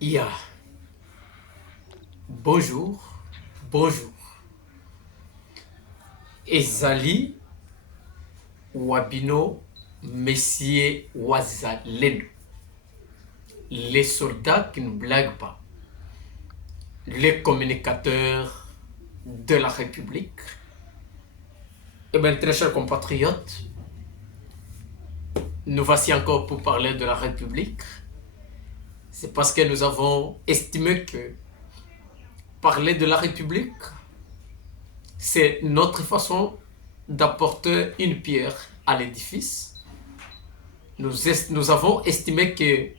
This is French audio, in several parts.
Ya, bonjour, bonjour. Ezali Wabino Messier Wazalenu. Les soldats qui ne blaguent pas. Les communicateurs de la République. Eh bien, très chers compatriotes, nous voici encore pour parler de la République. C'est parce que nous avons estimé que parler de la République, c'est notre façon d'apporter une pierre à l'édifice. Nous avons estimé que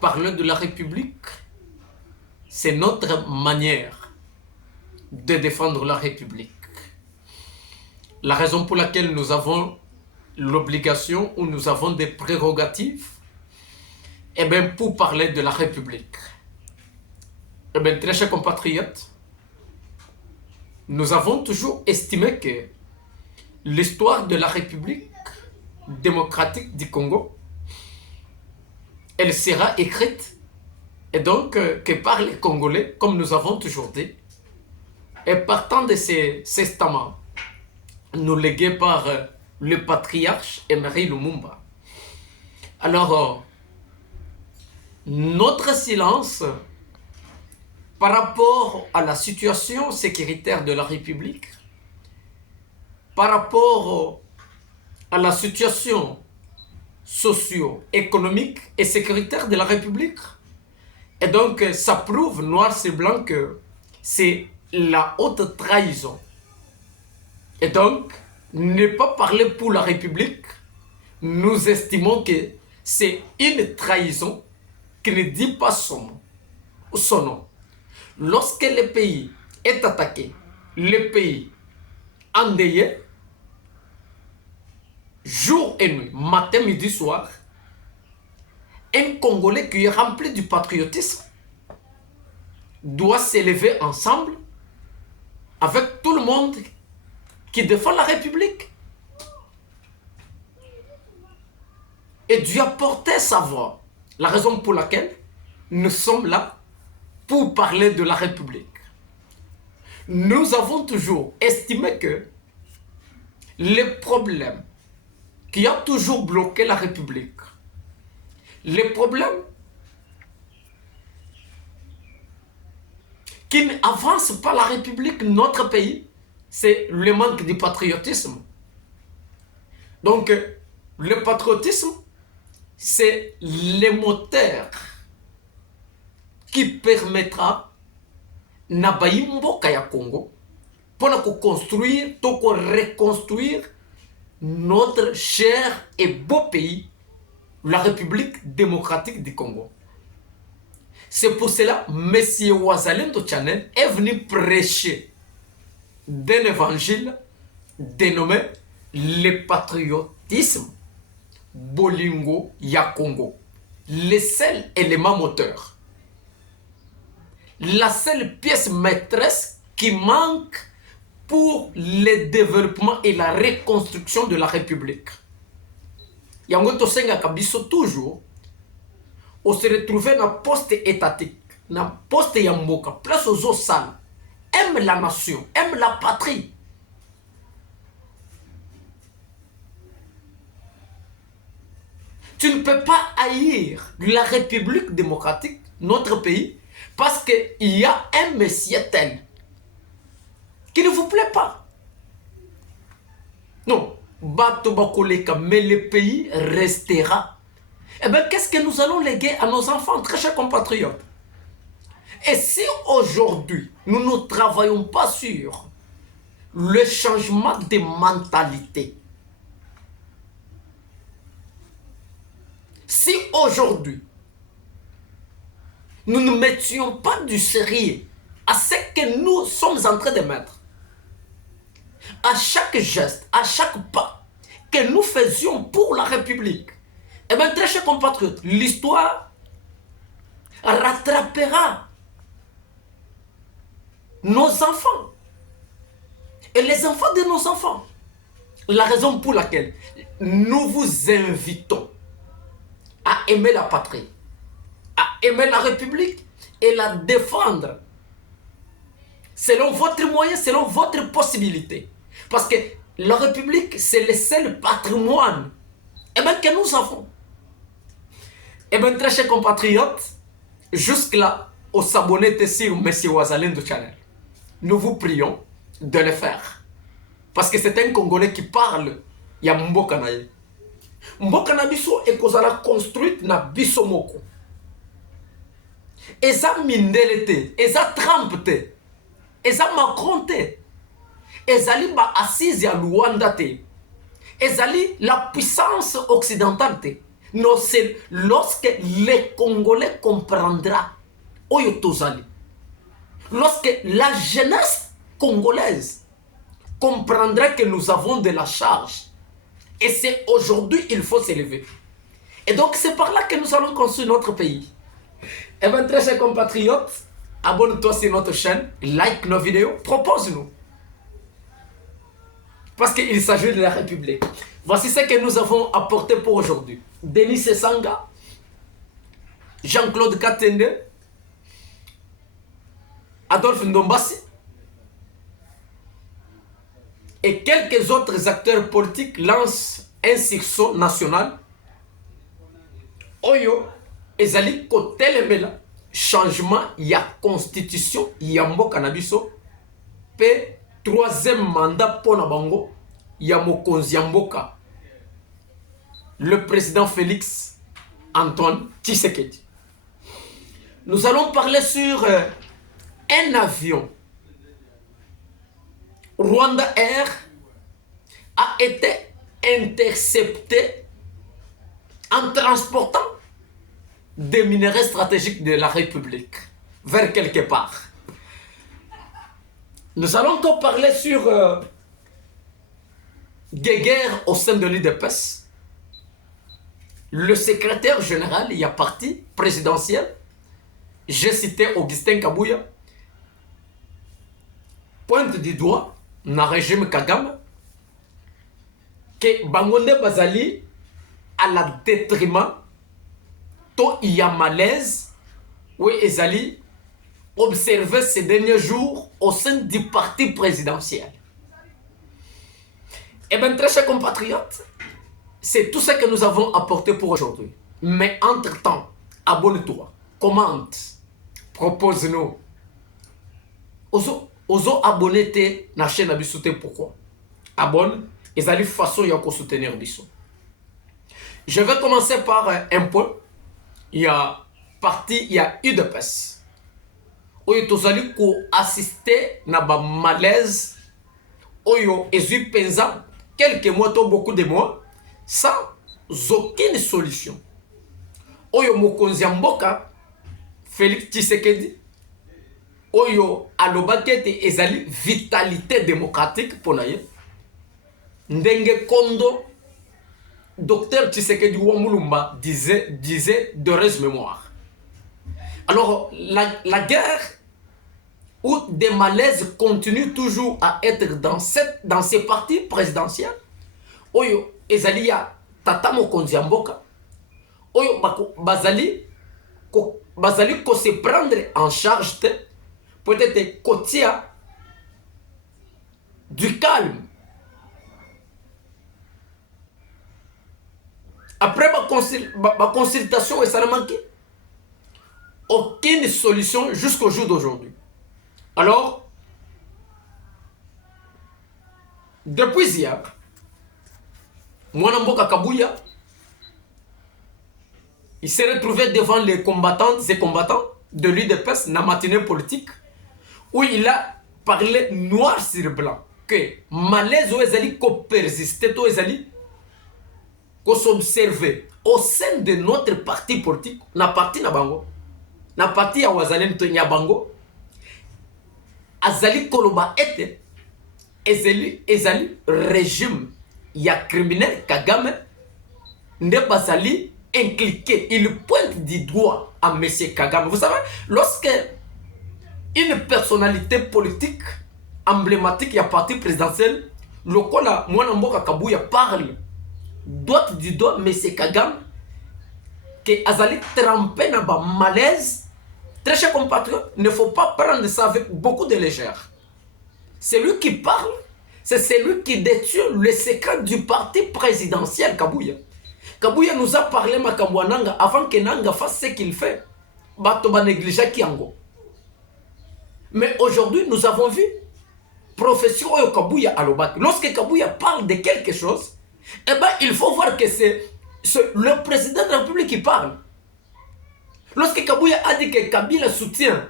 parler de la République, c'est notre manière de défendre la République. La raison pour laquelle nous avons l'obligation ou nous avons des prérogatives, eh bien, pour parler de la République. Eh bien, très chers compatriotes, nous avons toujours estimé que l'histoire de la République démocratique du Congo, elle sera écrite et donc que par les Congolais, comme nous avons toujours dit, et partant de ces testaments nous légués par le patriarche Emery Lumumba. Alors, notre silence par rapport à la situation sécuritaire de la République, par rapport à la situation socio-économique et sécuritaire de la République. Et donc, ça prouve noir sur blanc que c'est la haute trahison. Et donc, ne pas parler pour la République, nous estimons que c'est une trahison qui ne dit pas son nom. Lorsque le pays est attaqué, le pays endeuillé, jour et nuit, matin, midi, soir, un Congolais qui est rempli du patriotisme doit s'élever ensemble avec tout le monde qui défend la République et Dieu a porté sa voix. La raison pour laquelle nous sommes là pour parler de la République. Nous avons toujours estimé que les problèmes qui a toujours bloqué la République, les problèmes qui n'avancent pas la République, notre pays, c'est le manque de patriotisme. Donc, le patriotisme, c'est le moteur qui permettra Nabayi Mboka ya Congo pour construire, pour reconstruire notre cher et beau pays, la République démocratique du Congo. C'est pour cela que M. Wazalendo Channel est venu prêcher d'un évangile dénommé le patriotisme Bolingo ya Congo. Le seul élément moteur. La seule pièce maîtresse qui manque pour le développement et la reconstruction de la République. Yango tosenga kabiso toujours on se retrouver dans poste étatique, dans poste yamboka, place aux salles. Aime la nation, aime la patrie. Tu ne peux pas haïr la République démocratique, notre pays, parce qu'il y a un monsieur tel qui ne vous plaît pas. Non, bato bakoleka, mais le pays restera. Eh bien, qu'est-ce que nous allons léguer à nos enfants, très chers compatriotes? Et si aujourd'hui, nous ne travaillons pas sur le changement de mentalité, si aujourd'hui, nous ne mettions pas du sérieux à ce que nous sommes en train de mettre, à chaque geste, à chaque pas que nous faisions pour la République, eh bien, très chers compatriotes, l'histoire rattrapera nos enfants et les enfants de nos enfants. La raison pour laquelle nous vous invitons à aimer la patrie, à aimer la République et la défendre selon votre moyen, selon votre possibilité. Parce que la République, c'est le seul patrimoine que nous avons. Très chers compatriotes, jusque-là, au s'abonner sur M. Wazalendo Channel, nous vous prions de le faire. Parce que c'est un Congolais qui parle, il y a Mboka Naye. Mboka na biso et kozala construite na biso moko. Eza mindele te, eza Trump te, eza Macron te, ezali ba assise ya Luanda te, ezali la puissance occidentale te. Non, c'est lorsque les Congolais comprendra oyo tozali. Lorsque la jeunesse congolaise comprendra que nous avons de la charge. Et c'est aujourd'hui il faut s'élever. Et donc c'est par là que nous allons construire notre pays. Et bien très chers compatriotes, abonne-toi sur notre chaîne, like nos vidéos, propose-nous. Parce qu'il s'agit de la République. Voici ce que nous avons apporté pour aujourd'hui. Denis Sanga, Jean-Claude Katende, Adolphe Ndombasi et quelques autres acteurs politiques lancent un sursaut national. Oyo, ezali kotelemela changement ya constitution ya mboka na biso pe troisième mandat pour na bango ya mokonzi ya mboka le président Félix Antoine Tshisekedi. Nous allons parler sur un avion Rwanda Air a été intercepté en transportant des minerais stratégiques de la République vers quelque part. Nous allons encore parler sur des guerres au sein de l'UDPS. Le secrétaire général, il y a parti présidentiel, j'ai cité Augustin Kabouya, pointe du doigt dans le régime Kagame que Bangonde Bazali à la détriment to il y a malaise où Ezali observé ces derniers jours au sein du parti présidentiel. Et bien très chers compatriotes, c'est tout ce que nous avons apporté pour aujourd'hui. Mais entre-temps, abonne-toi, commente, propose-nous. Ozo abonner te na chaîne Abisso te pourquoi? Abonne, et allez façon ya ko soutenir Abisso. Je vais commencer par un point. Il y a parti, il y a UDPS. Oyo tozali ko assister na ba malaise. Oyo ezui penza quelques mois to beaucoup de mois sans aucune solution. Oyo mokonzi ya mboka Félix Tshisekedi Oyo alobakete ezali vitalité démocratique pour naye. Ndenge Kondo, docteur Tshisekedi Wamulumba disait de heureuse mémoire. Alors, la guerre où des malaises continuent toujours à être dans ces partis présidentiels, Oyo ezali ya Tata Mokonzi Mboka, Oyo bazali ko se prendre en charge peut-être Kotia du calme. Après ma consultation, et ça n'a manqué aucune solution jusqu'au jour d'aujourd'hui. Alors, depuis hier, Mwanamboka Kabouya, il s'est retrouvé devant les combattantes et combattants de l'UDPS, dans la matinée politique, où il a parlé noir sur blanc que malaise ou ezali ko persister to ezali ko s'observer au sein de notre parti politique na parti na bango na parti ya wazalendo nya bango azali koloba ete ezali régime ya criminel Kagame nde basali impliqué. Il pointe du doigt à M. Kagame. Vous savez, lorsque une personnalité politique emblématique et à parti présidentiel, le kola Mwanamboka Kabouya parle, doigt du doigt M. Kagame, que Azali trempé dans un malaise. Très chers compatriotes, il ne faut pas prendre ça avec beaucoup de légère. C'est lui qui parle, c'est celui qui détient le secret du parti présidentiel Kabouya. Kabouya nous a parlé Makambouananga avant que Nanga fasse ce qu'il fait. Batoba négligé Kiango. Mais aujourd'hui, nous avons vu profession Oyo Kabouya Alobak. Lorsque Kabouya parle de quelque chose, eh ben, il faut voir que c'est le président de la République qui parle. Lorsque Kabouya a dit que Kabila soutient,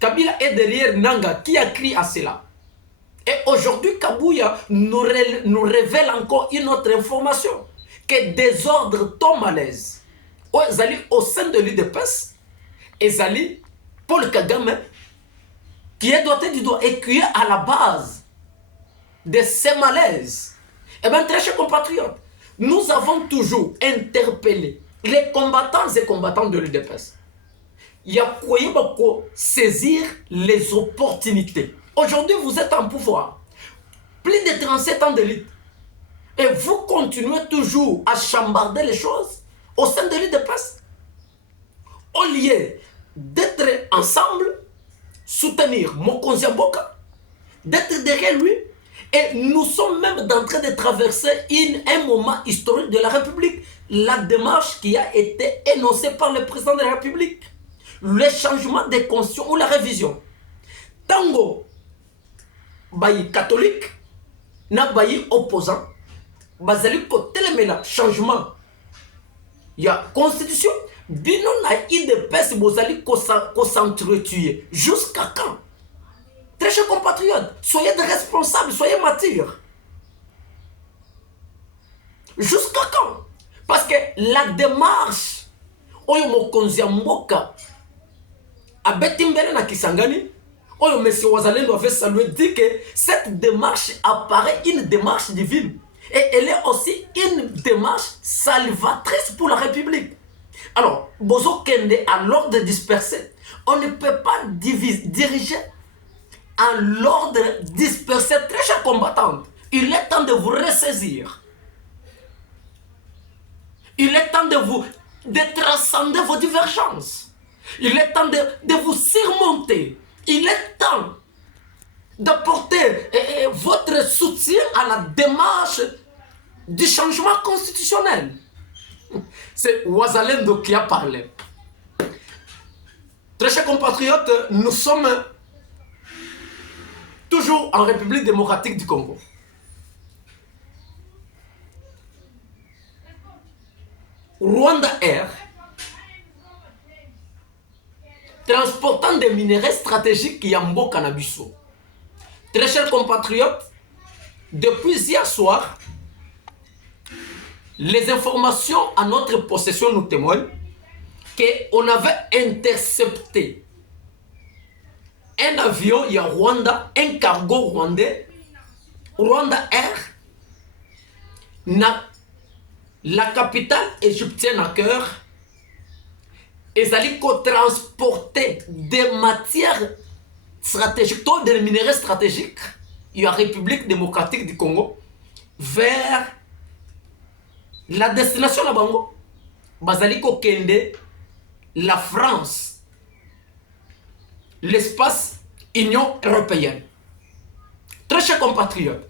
Kabila est derrière Nanga, qui a crié à cela. Et aujourd'hui, Kabouya nous révèle encore une autre information, que des ordres tombent à l'aise. Au sein de l'UDPS, et Zali, Paul Kagame, qui est doté du doigt et qui est à la base de ces malaises. Eh bien, très chers compatriotes, nous avons toujours interpellé les combattants et combattants de l'UDPS. Il y a quoi saisir les opportunités. Aujourd'hui, vous êtes en pouvoir. Plus de 37 ans d'élite. Et vous continuez toujours à chambarder les choses au sein de l'UDPS. Au lieu d'être ensemble, soutenir Mokonzi Mboka, d'être derrière lui, et nous sommes même en train de traverser un moment historique de la République. La démarche qui a été énoncée par le président de la République. Le changement des constitutions ou la révision. Tango, bayi catholique, na bayi opposant, bazali ko telemela changement. Il y a constitution, bino na IDPS bozali ko s'entretuer. Jusqu'à quand? Très chers compatriotes, soyez des responsables, soyez matures. Jusqu'à quand? Parce que la démarche, oyo Mokonzi Mboka, à Betimbele na Kisangani, oyo M. Wazalendo avait salué, dit que cette démarche apparaît une démarche divine. Et elle est aussi une démarche salvatrice pour la République. Alors, Bozo Kende, à l'ordre dispersé, on ne peut pas diriger à l'ordre dispersé. Très chers combattants, il est temps de vous ressaisir. Il est temps de transcender vos divergences. Il est temps de vous surmonter. Il est temps d'apporter votre soutien à la démarche du changement constitutionnel. C'est Wazalendo qui a parlé. Très chers compatriotes, nous sommes toujours en République démocratique du Congo. Rwanda Air, transportant des minerais stratégiques Yambo Cannabiso. Très chers compatriotes, depuis hier soir, les informations à notre possession nous témoignent qu'on avait intercepté un avion, il y a Rwanda, un cargo rwandais, Rwanda Air, la capitale égyptienne à cœur, ils allaient transporter des matières stratégiques, des minéraux stratégiques, il y a République démocratique du Congo, vers la destination de Bango, Bazaliko Kende, la France, l'espace Union européenne. Très chers compatriotes,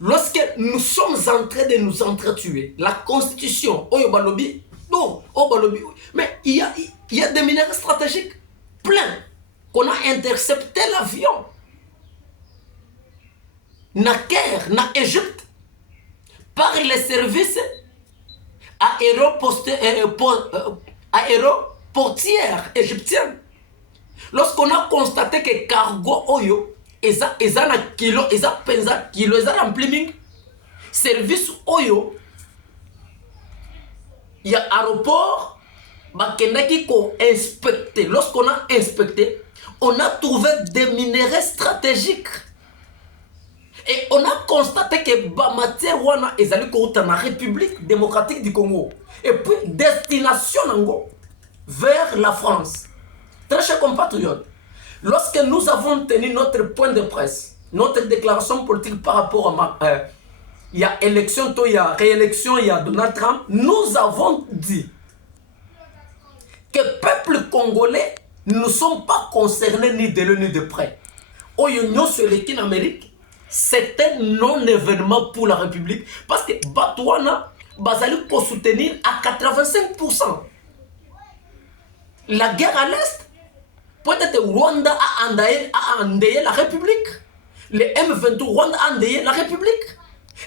lorsque nous sommes en train de nous entretuer, la constitution, Oyobalobi, non, Oyobalobi, mais il y a des minéraux stratégiques pleins qu'on a intercepté l'avion. Na Caire, na Égypte, par les services aéroportières égyptiennes. Lorsqu'on a constaté que cargo oyo, ils ont kilo, ils ont pensa kilo, ils ont rempli service oyo, il y a aéroport, bakendaki ko inspecter. Lorsqu'on a inspecté, on a trouvé des minéraux stratégiques. Et on a constaté que la matière wana est allée dans la République démocratique du Congo. Et puis, destination vers la France. Très chers compatriotes, lorsque nous avons tenu notre point de presse, notre déclaration politique par rapport il y a élection, il y a réélection, il y a Donald Trump, nous avons dit que le peuple congolais ne sont pas concernés ni de loin ni de près. Au Union sur l'État en Amérique, c'est un non-événement pour la République parce que Batouana bazali pour soutenir à 85%. La guerre à l'Est, peut-être Rwanda a endeuillé la République. Les M23 Rwanda a endeuillé la République.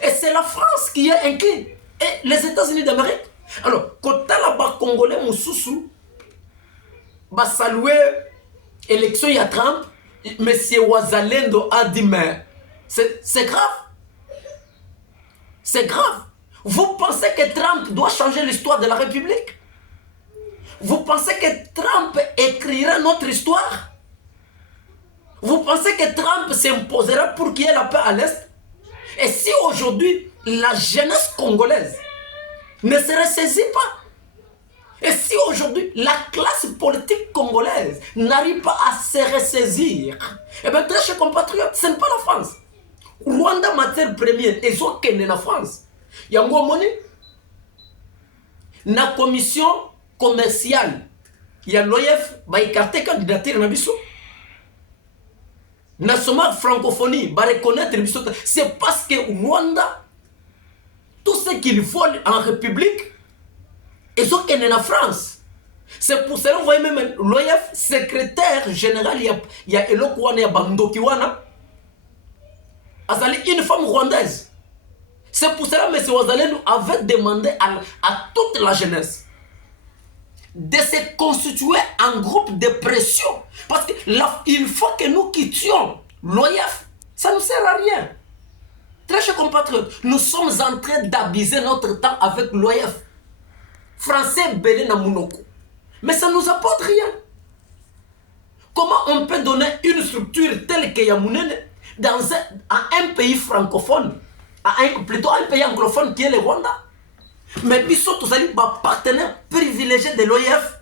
Et c'est la France qui est incline. Et les États-Unis d'Amérique. Alors, quand là-bas, Congolais, Moussoussou, va saluer l'élection, il y a Trump, M. Ouazalendo a dit, mais c'est grave. C'est grave. Vous pensez que Trump doit changer l'histoire de la République? Vous pensez que Trump écrira notre histoire? Vous pensez que Trump s'imposera pour qu'il y ait la paix à l'Est? Et si aujourd'hui, la jeunesse congolaise ne se ressaisit pas, et si aujourd'hui, la classe politique congolaise n'arrive pas à se ressaisir, eh bien, très chers compatriotes, ce n'est pas la France. Rwanda, matière première, et ce qu'est la France. Il y a un moni, la commission commerciale, il y a l'OIF, va écarter candidature dans Bissau. National francophonie va reconnaître Bissau. C'est parce que Rwanda, tout ce qu'il vole en République, ils ont qu'elle est en France. C'est pour cela que vous voyez même l'OIF, secrétaire général, il y a Elokwane, il y a Bandokiwana, une femme rwandaise. C'est pour cela que M. Ouazalendo avait demandé à toute la jeunesse de se constituer en groupe de pression. Parce qu'il faut que nous quittions l'OIF. Ça ne nous sert à rien. Très chers compatriotes, nous sommes en train d'abuser notre temps avec l'OIF. Français, Belé, Namunoko. Mais ça ne nous apporte rien. Comment on peut donner une structure telle que Yamounene dans un pays francophone, plutôt un pays anglophone qui est le Rwanda? Mais Bissau, tous les partenaires privilégiés de l'OIF,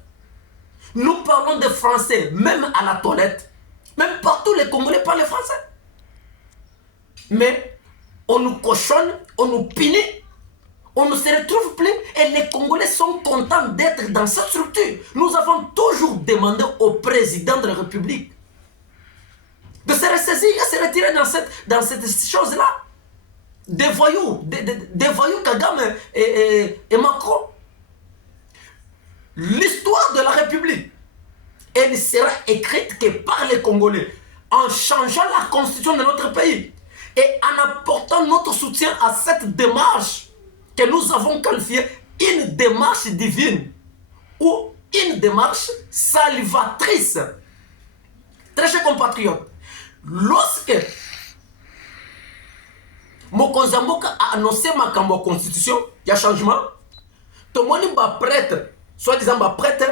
nous parlons de français, même à la toilette, même partout les Congolais parlent français. Mais on nous cochonne, on nous punit, on ne se retrouve plus et les Congolais sont contents d'être dans cette structure. Nous avons toujours demandé au président de la République de se ressaisir et se retirer dans cette chose-là. Des voyous Kagame et Macron. L'histoire de la République, elle sera écrite que par les Congolais en changeant la constitution de notre pays et en apportant notre soutien à cette démarche que nous avons qualifiée une démarche divine ou une démarche salvatrice. Très chers compatriotes, lorsque Mokonzi Mboka a annoncé ma constitution, il y a changement. Tout le monde est prêtre, soi-disant prêtre,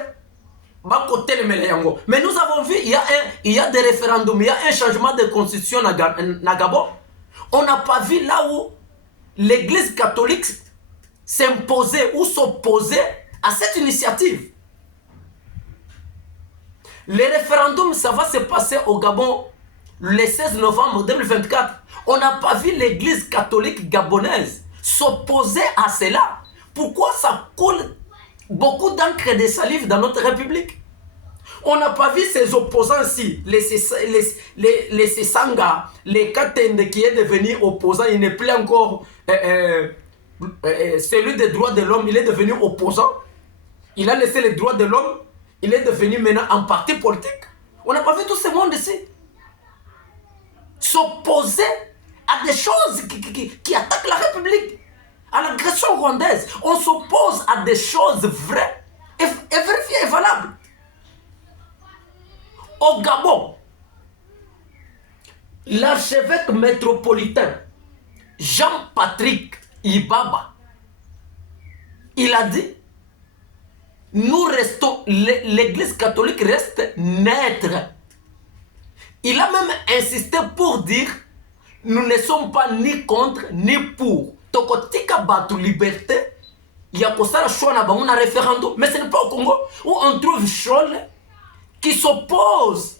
va côté le Meleyango. Mais nous avons vu, il y a des référendums, il y a un changement de constitution à Gabon. On n'a pas vu là où l'église catholique s'imposait ou s'opposait à cette initiative. Le référendum, ça va se passer au Gabon le 16 novembre 2024. On n'a pas vu l'église catholique gabonaise s'opposer à cela. Pourquoi ça coule beaucoup d'encre de salive dans notre République? On n'a pas vu ces opposants-ci, les Sesanga, les Katende qui est devenu opposant, il n'est plus encore celui des droits de l'homme, il est devenu opposant. Il a laissé les droits de l'homme, il est devenu maintenant un parti politique. On n'a pas vu tout ce monde ici s'opposer à des choses qui attaquent la République, à l'agression rwandaise. On s'oppose à des choses vraies et vérifiées et valables. Au Gabon, l'archevêque métropolitain Jean-Patrick Ibaba, il a dit, nous restons, l'église catholique reste neutre. Il a même insisté pour dire, nous ne sommes pas ni contre ni pour. Tokotika batu liberté, il y a ça la choix dans un référendum, mais ce n'est pas au Congo où on trouve Scholl qui s'oppose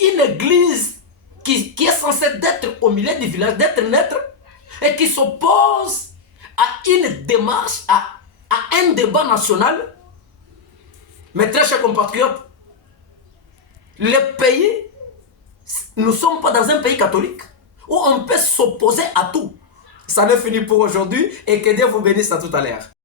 une église qui est censée être au milieu du village, d'être neutre. et qui s'oppose à une démarche, à un débat national, mes très chers compatriotes, le pays, nous ne sommes pas dans un pays catholique où on peut s'opposer à tout. Ça n'est fini pour aujourd'hui et que Dieu vous bénisse à tout à l'heure.